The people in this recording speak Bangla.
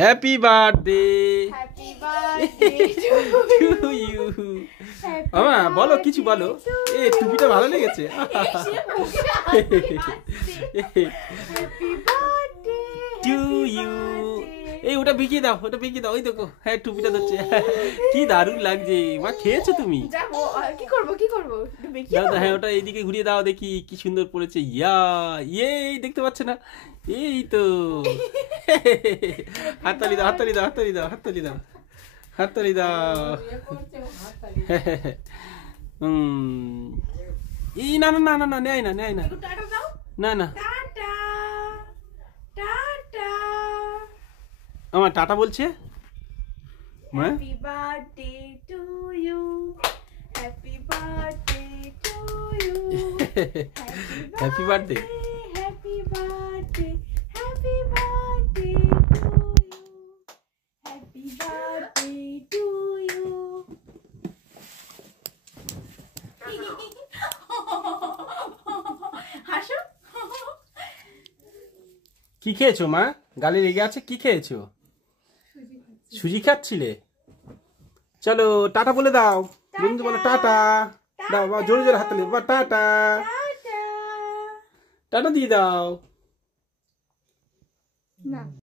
Happy birthday happy birthday to you. মামা বলো, কিছু বলো। এ টুপিটা ভালো লেগেছে। Happy birthday to you. এই ওটা বিকিয়ে দাও, ওটা বিকিয়ে দাও। ওই দেখো, হ্যাঁ টুপিটা ধরছে। কি দারুণ লাগছে। মা খেয়েছো তুমি? যাবো কি করব দাও দাও, হ্যাঁ ওটা এইদিকে ঘুরিয়ে দাও দেখি কি সুন্দর পড়েছে। ইয়া ইয়ে, দেখতে পাচ্ছে না? এই তো। হাততালি দাও, হাততালি দাও, হাততালি দাও, হাততালি দাও, হাততালি দাও। এই না না না না না, নেয় না, নেয় না, টাটা দাও না না। টাটা টাটা আমার টাটা বলছে। মা happy birthday to you happy birthday to you happy birthday. Happy birthday happy birthday to you happy birthday to you হাসো কি খেয়েছো মা? গালে লেগে আছে, কি খেয়েছো? সুজি খাচ্ছিলে? চলো টাটা বলে দাও, বন্ধু বলো টাটা। দাও বাবা, জোরে জোরে হাততালি, বাবা টাটা। টাটা টাটা দিয়ে দাও। না